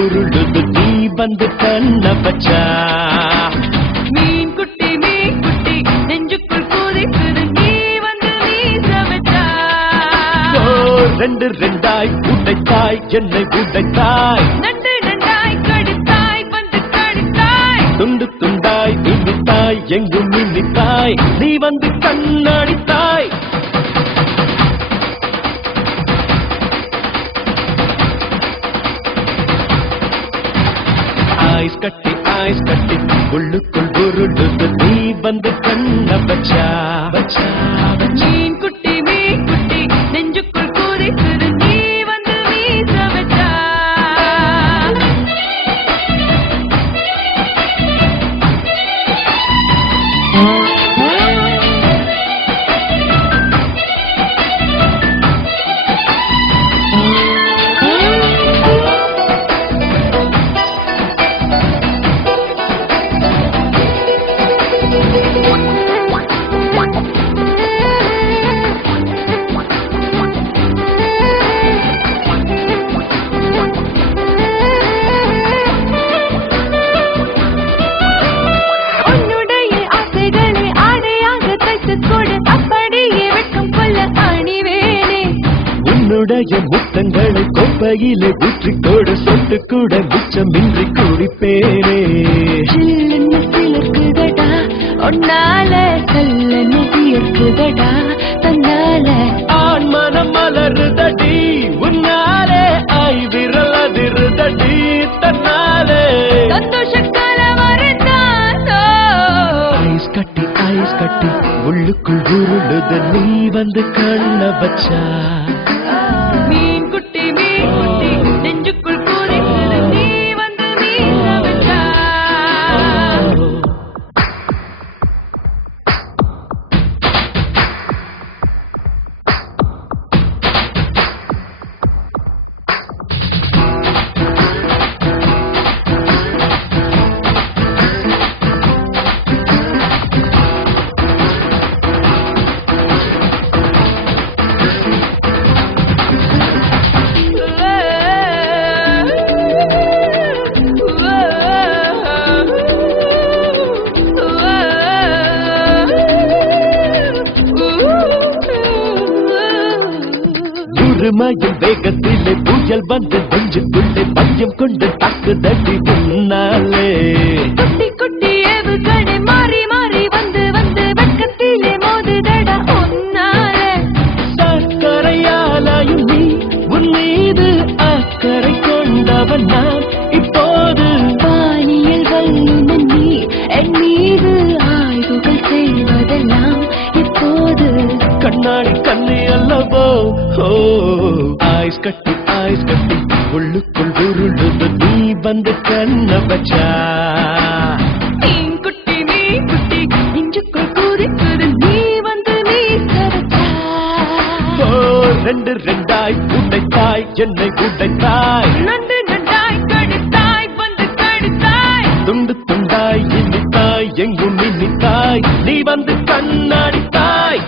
உருளுது நீ வந்து கண்ண பச்சா மீன் குட்டி நெஞ்சுக்குள் கூதிக்குது நீ வந்து வீச வச்சா ரெண்டு ரெண்டாய் உடைத்தாய் என்னை உடைத்தாய் நண்டு நண்டாய் கடித்தாய் வந்து கடித்தாய் துண்டு துண்டாய் இனித்தாய் எங்கும் இனித்தாய் நீ வந்து கண்ணடித்தாய் ஐஸ் கட்டி உள்ளுக்குள் உருளுது நீ வந்து கண்ண பச்சா மீன் குட்டி நெஞ்சுக்குள் கூதிக்குது நீ வந்து வீச வச்சா முத்தங்களை கொப்பையிலே ஊற்றிக்கோடு சொட்டு கூட மிச்சமின்றி குடிப்பேனே சிலர்க்குதடா ஒன்னால கல்லனை இருக்குதடா தன்னால ஆண் மனம் மலருதடி உன்னாலே ஆய் விரல் அதிருதடி தன்னாலே சந்தோஷக்கால மறந்தாதோ ஐஸ் கட்டி உள்ளுக்குள் உருளுது நீ வந்து கண்ண பச்சா மீன் குட்டி நெஞ்சுக்குள் கூதிக்குது நீ வந்து வீச வச்சா மயில் வேகத்திலே புயல் வந்து நெஞ்சுக்குள்ளே பையம் கொண்டு தாக்குதடி உன்னாலே குட்டி ஏவுகணை மாறி வந்து வெட்கத்திலே மோதுதடா உன்னாலே சர்க்கரையாலாயும் நீ உன் மீது அக்கறை கொண்டவன் நான் இப்போது பாலியல் வல்லுநன் நீ என் மீது ஆய்வுகள் செய்வதெல்லாம் இப்போது கண்ணாடி கண்ணி அல்லவோ ஐஸ் கட்டி உள்ளுக்குள் உருளுது நீ வந்து கண்ண பச்சா மீன் குட்டி நெஞ்சுக்குள் கூதிக்குது நீ வந்து வீச வச்சா ரெண்டு ரெண்டாய் உடைத்தாய் என்னை உடைத்தாய் நண்டு நண்டாய் கடித்தாய் வந்து கடித்தாய் துண்டு துண்டாய் இனித்தாய் எங்கும் இனித்தாய் நீ வந்து கண்ணடித்தாய்